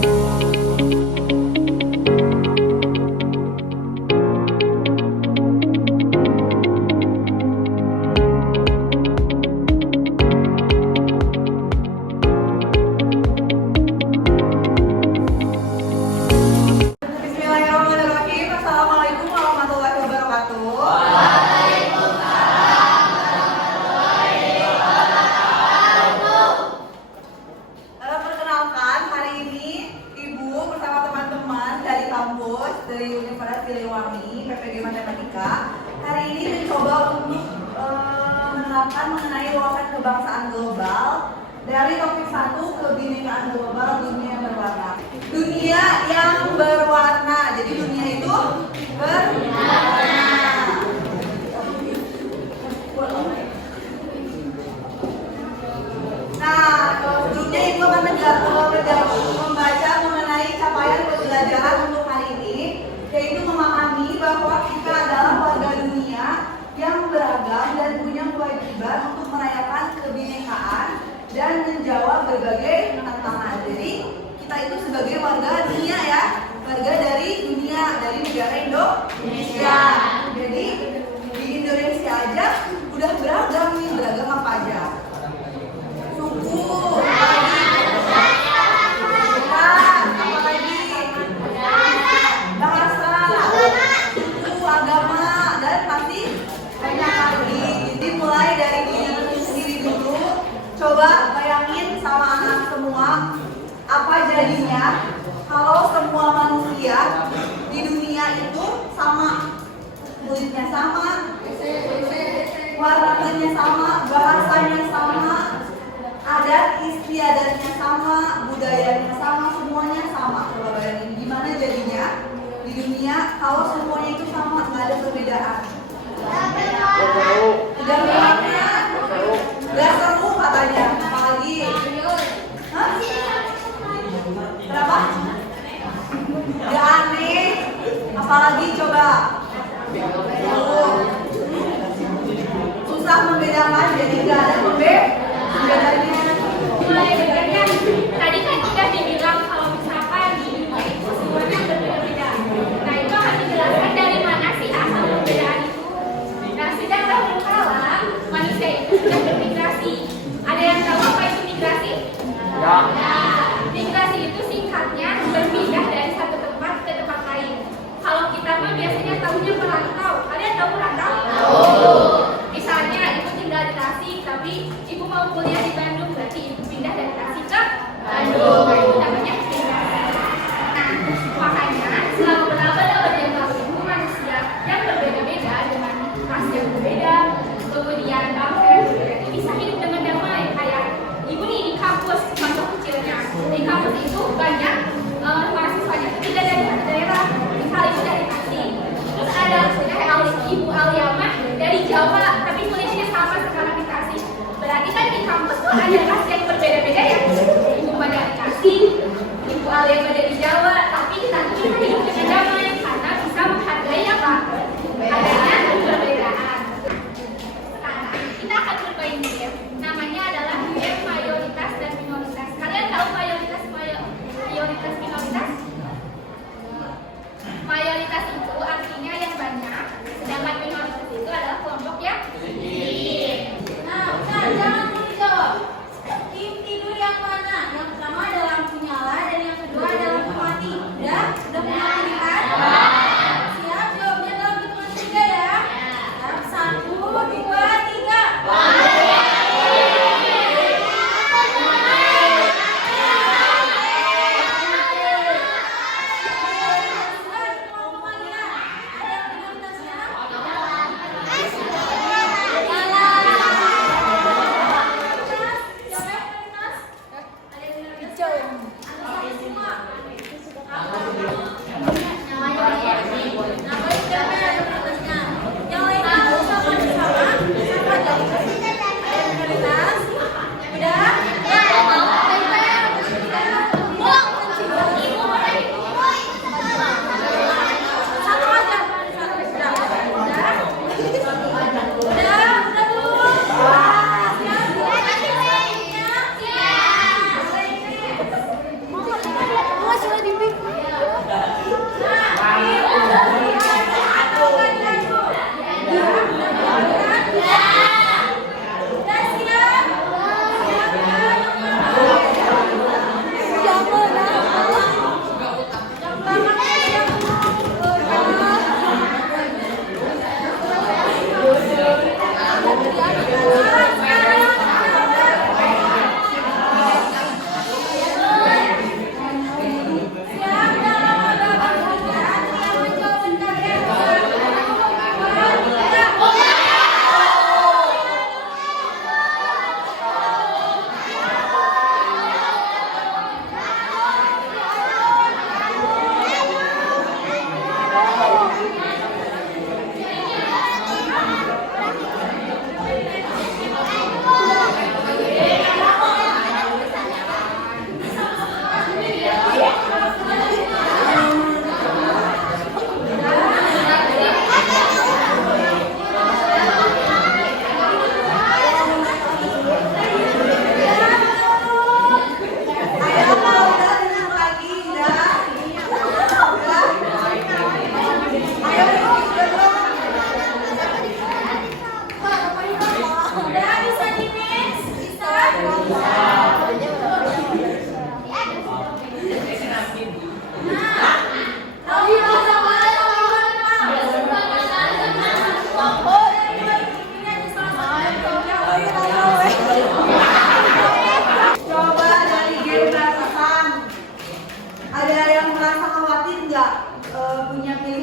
Bismillahirrahmanirrahim. Assalamualaikum warahmatullahi wabarakatuh. Perkenalkan, hari ini Ibu bersama teman-teman dari kampus dari Universitas Siliwangi PPG Matematika hari ini mencoba untuk menerapkan mengenai wawasan kebangsaan global dari topik 1 kebinekaan global dunia berwarna. Dunia yang berwarna. Jadi dunia itu berwarna. Nah, sebelumnya Ibu akan membaca mengenai capaian pembelajaran untuk hari ini, yaitu memahami bahwa kita adalah warga dunia yang beragam dan punya kewajiban untuk merayakan kebinekaan dan menjawab berbagai tantangan. Jadi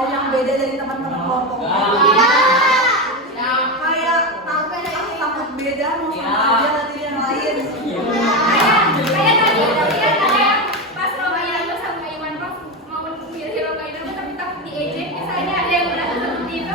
hal yang beda dari teman-teman kelompok? Kayak takut beda mau sama aja nanti yang lain. Kayak tadi pas Romayan tuh sama Iman pas mau milih Romayan tuh tapi takut diejek. Misalnya ada yang merasa seperti itu.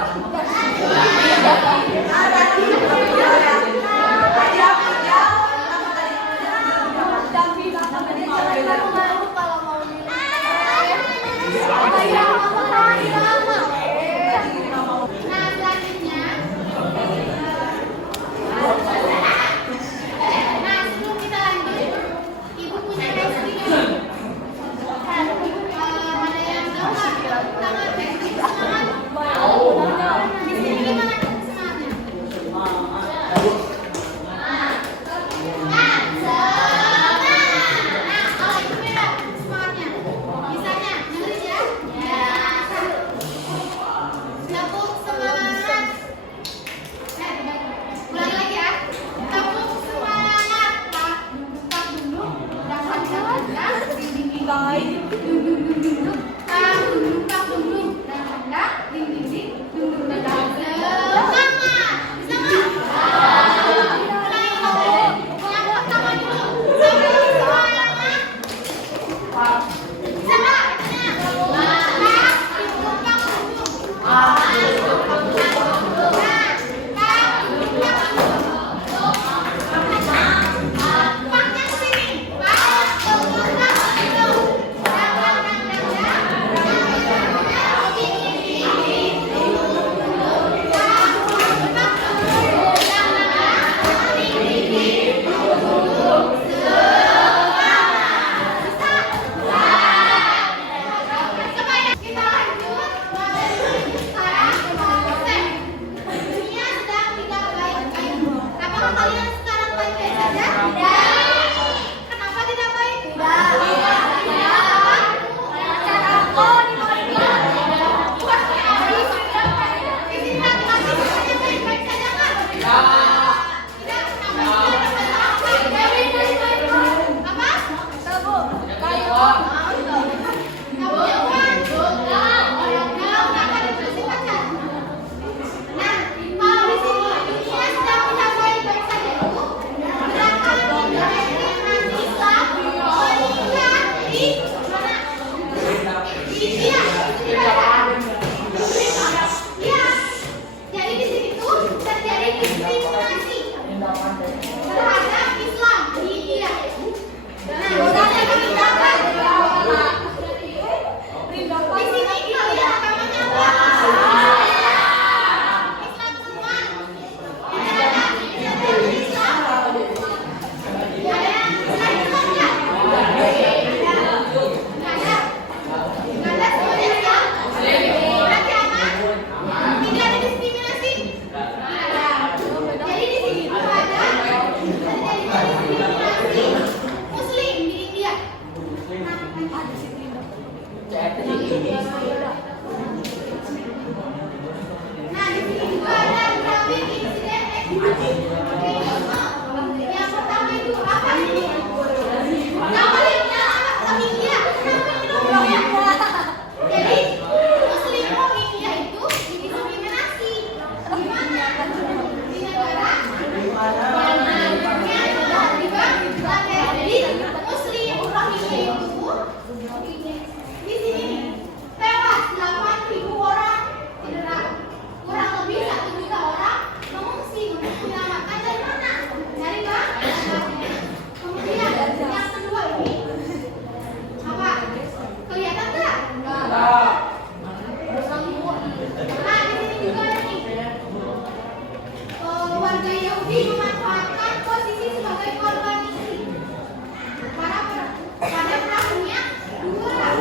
Pada pelakunya dua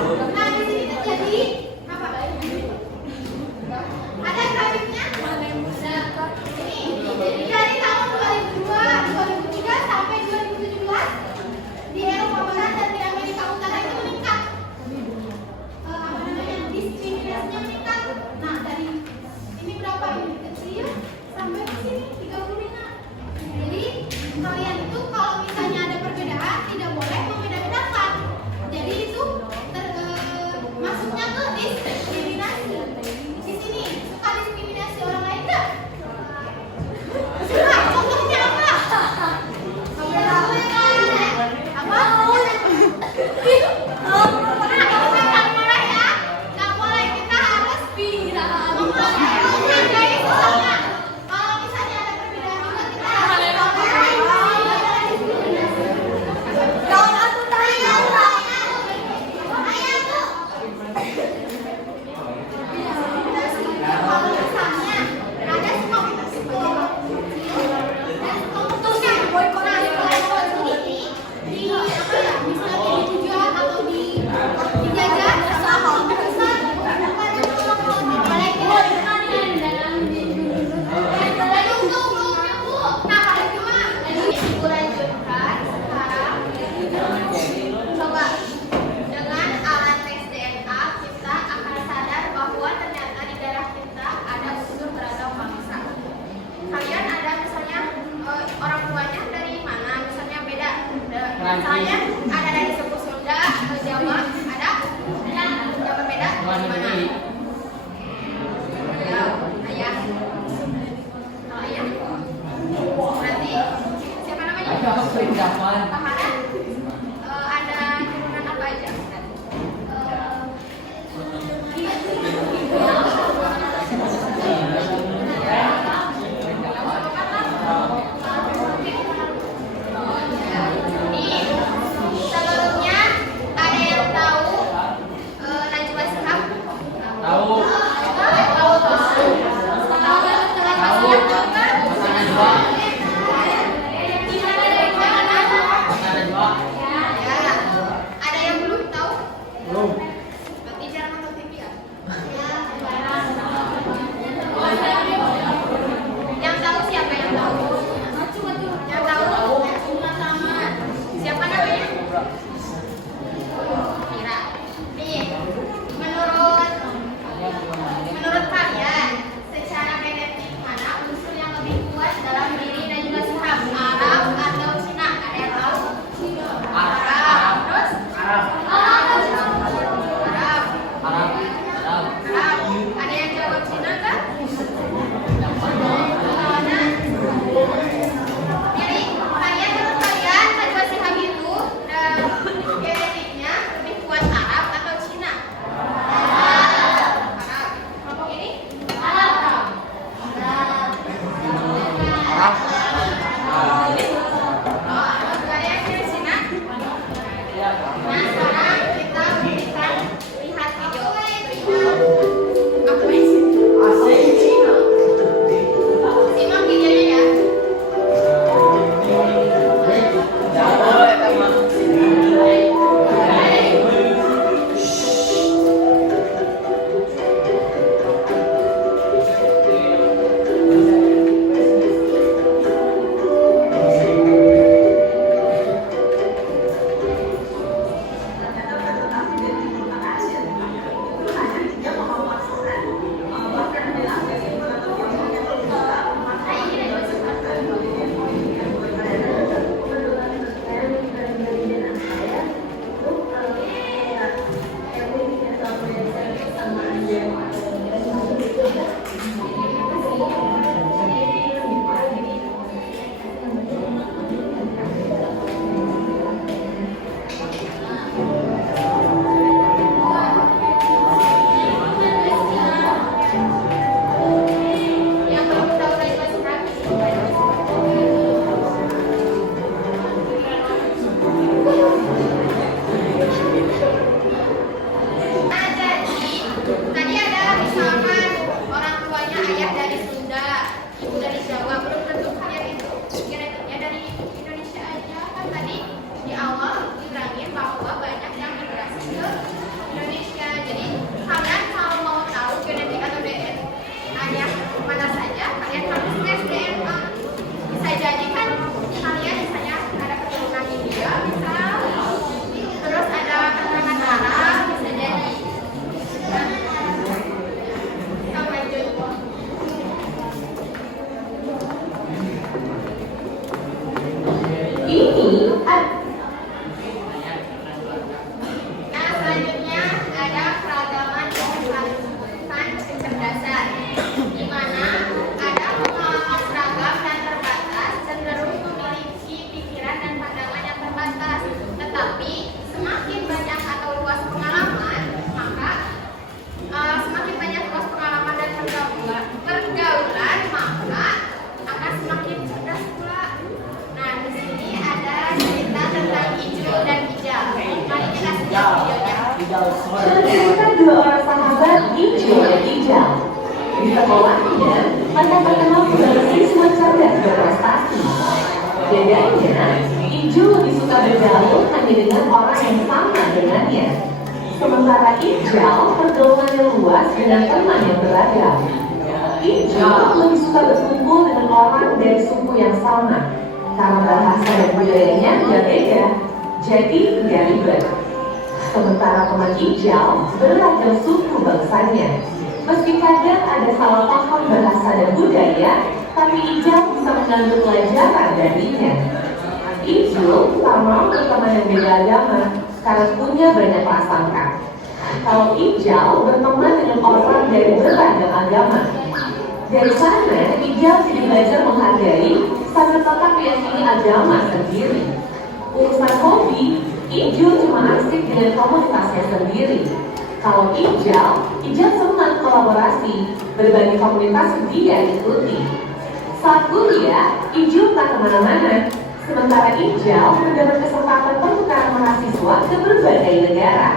Cerita dua orang sahabat Ijul dan Ijal. Di sekolahnya, mereka terkenal sebagai siswa cerdas berprestasi. Bedanya, Ijul lebih suka bergaul hanya dengan orang yang sama dengannya. Sementara Ijal pergaulannya luas dengan teman yang beragam. Ijul lebih suka berkumpul dengan orang dari suku yang sama. Karena bahasa dan budayanya berbeda, jadi tidak ribet. Sementara teman Ijal beragam suku bangsanya. Meski kadang ada salah paham bahasa dan budaya, tapi Ijal bisa mengambil pelajaran darinya. Ijul tak mau berteman yang beda agama karena punya banyak prasangka. Kalau Ijal berteman dengan orang dari beragam agama, dari sana Ijal jadi belajar menghargai sambil tetap meyakini agama sendiri. Urusan hobi, Ijul cuma asik dengan komunitasnya sendiri. Kalau Ijal senang kolaborasi, berbagi komunitas yang dia ikuti. Saat kuliah, Ijul tak kemana-mana, sementara Ijal mendapat kesempatan pertukaran mahasiswa ke berbagai negara.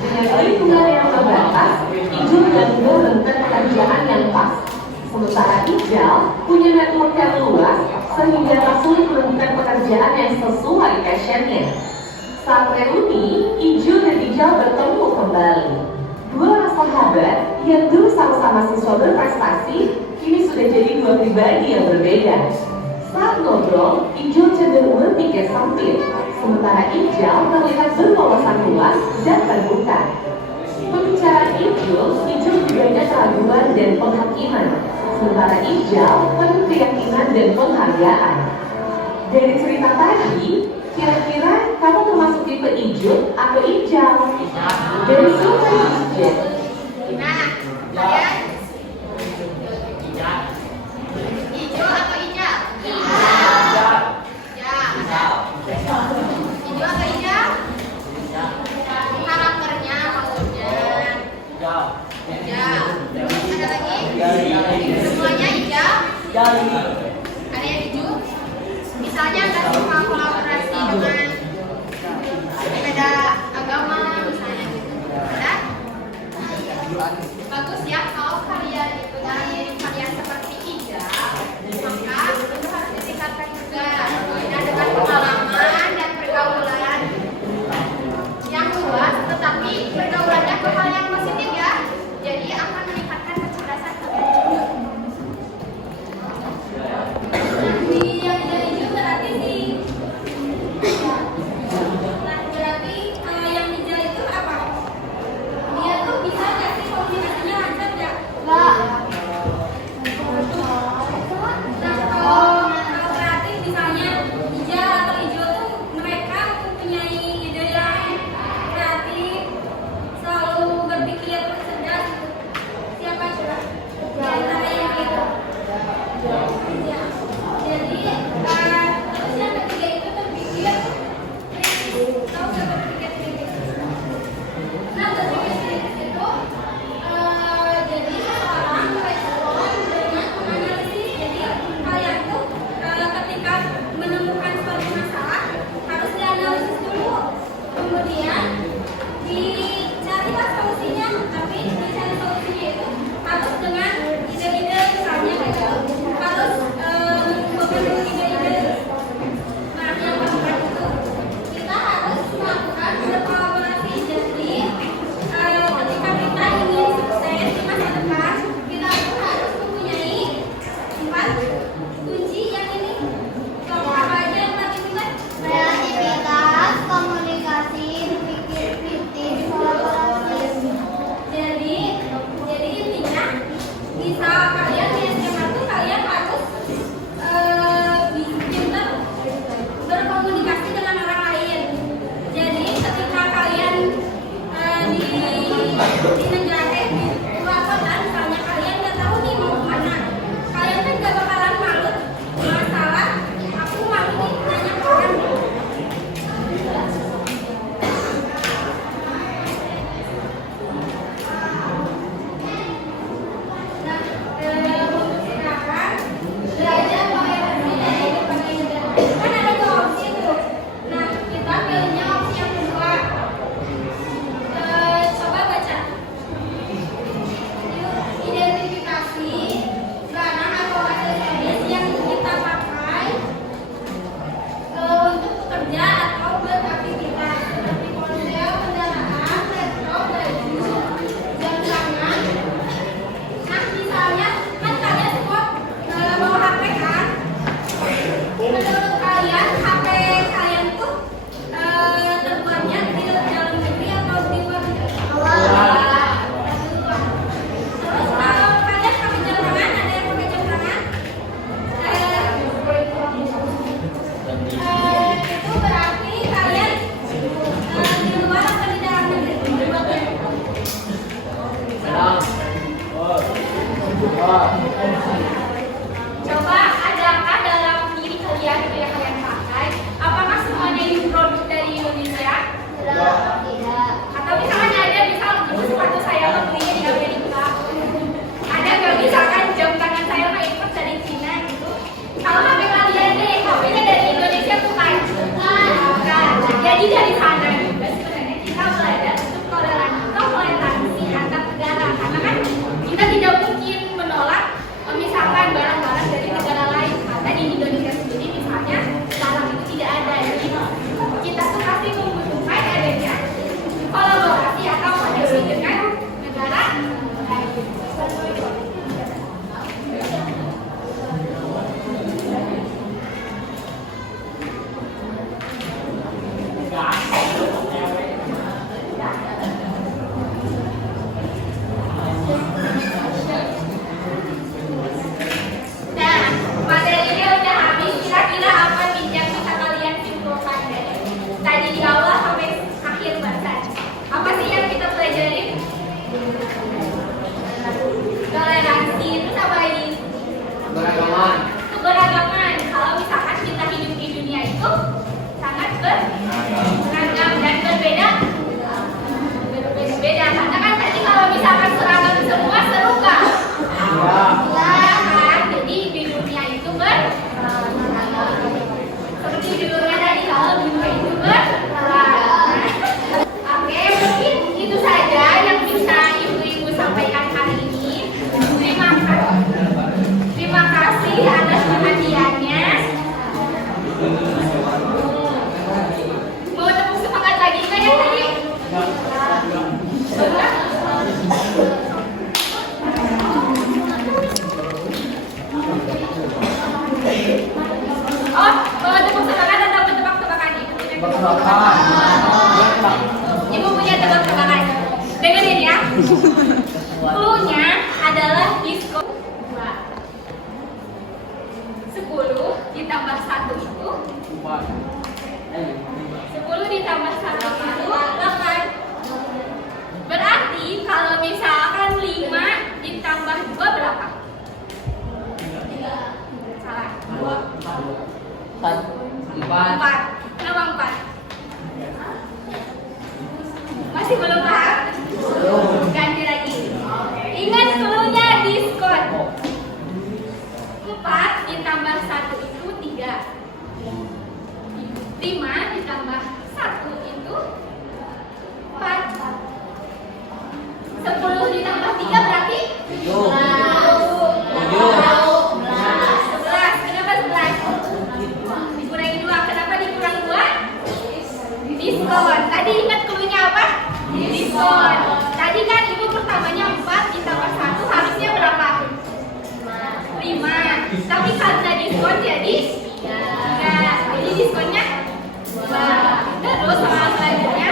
Dengan lingkungan yang terbatas, Ijul benar-benar menemukan pekerjaan yang pas. Sementara Ijal punya network yang luas, sehingga tak sulit menemukan pekerjaan yang sesuai passionnya. Saat reuni, Ijul dan Ijal bertemu kembali. Dua orang sahabat yang dulu sama-sama siswa berprestasi, kini sudah jadi dua pribadi yang berbeda. Saat ngobrol, Ijul cenderung berpikir sempit, sementara Ijal terlihat berwawasan luas dan terbuka. Pembicaraan Ijul juga banyak keraguan dan penghakiman, sementara Ijal penuh keyakinan dan penghargaan. Dari cerita tadi, kira-kira kamu termasuk tipe Ijul atau Ijal? Dari survei Ijal. Nah, kalian hijau atau hijau? Hijau. Hijau atau hijau? Karakternya maksudnya. Hijau. Terus ada lagi? Semuanya hijau? Ada yang hijau? Misalnya nggak suka kolaborasi dengan beda agama misalnya gitu. Ada? Bagus ya kalau kalian itu dari kalian seperti hijau, maka itu harus ditingkatkan juga. Dan dengan pengalaman dan pergaulan yang luas, tetapi pergaulannya ke hal yang positif ya. Jadi akan meningkatkan kecerdasan kalian. Yang dari hijau berarti sih. Nah, berarti yang hijau itu apa? Dia tuh bisa nggak sih komunikasinya lancar nggak? Nggak. Nah, kalau berarti misalnya hijau atau hijau tuh mereka mempunyai ide yang kreatif, selalu berpikir cerdas gitu. Siapa coba? Di antara yang itu. Ya. Jadi, terus yang ketiga itu berpikir kritis. Tahu nggak berpikir kritis? Nah, berpikir kritis itu jadi seseorang merespon dengan menganalisis. Jadi kalian tuh ketika menemukan suatu masalah harus dianalisis dulu, kemudian dicarilah solusinya. Tapi dicari solusinya itu harus dengan ide-ide misalnya gitu. Harus mengumpulkan ide-ide. Nah, yang keempat itu kita harus melakukan berkolaborasi. Jadi ketika kita ingin sukses di masa depan, kita pun harus mempunyai 4 kunci yang ini. Kalau apa aja yang tadi kita? Kreativitas, komunikasi, berpikir kritis, kolaborasi. Jadi intinya bisa kalian di SMA tuh kalian harus pintar berkomunikasi dengan orang lain. Jadi ketika kalian di negara di perkotaan misalnya kalian nggak tahu nih mau kemana, kalian kan nggak bakalan malu masalah aku malu nih nanya ke orang. Nah, untuk sekarang belajar toleransi dari berbagai negara. Kan ada 2 opsi tuh. Nah, kita pilihnya opsi yang kedua. dari sana juga sebenarnya kita belajar untuk toleransi antar negara, karena kan kita tidak mungkin menolak misalkan barang-barang dari negara lain. Karena di Indonesia sendiri misalnya barang itu tidak ada, jadi kita tuh pasti membutuhkan adanya kolaborasi atau koneksi dengan negara lain. Nah, materinya udah habis. Kira-kira apa nih yang bisa kalian simpulkan dari tadi di awal sampai akhir bahasan? Apa sih yang kita pelajarin? Toleransi, terus apa ini? Keberagaman. Kalau misalkan kita hidup di dunia itu sangat beragam dan berbeda. Berbeda. Karena kan tadi kalau misalkan seragam semua seru nggak? Nah, kan? Jadi di dunia itu seperti judulnya tadi, kalau dunia itu beragam. Oke, mungkin itu saja yang bisa ibu-ibu sampaikan hari ini. Terima kasih atas perhatiannya. Mau tepuk semangat lagi nggak yang tadi? Oh, mau tepuk semangat atau tebak-tebakan nih? Ibu punya tebak-tebakan. Dengerin ya. Clue-nya adalah diskon 10 ditambah 1 itu 10 ditambah 1 itu 8. Berarti kalau misalkan 5 ditambah 2 berapa? Salah. 4. Kenapa 4? Masih belum paham? Ganti lagi. Ingat clue-nya diskon. 4 ditambah 1 itu 3. 5 ditambah 1 itu 4. 10 ditambah 3 berarti 11. Kenapa 11? Dikurangi 2. Kenapa dikurang 2? Diskon. Tadi ingat clue-nya apa? Diskon. Tadi kan ibu pertamanya 4 ditambah 1 harusnya berapa? 5. Tapi karena diskon jadi 3. Jadi diskonnya 2. Terus soal selanjutnya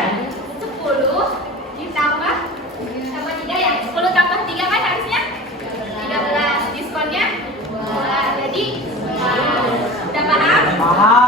10 ditambah 3 ya. 10 tambah 3 kan harusnya 13. Diskonnya 2. Jadi udah paham? Paham.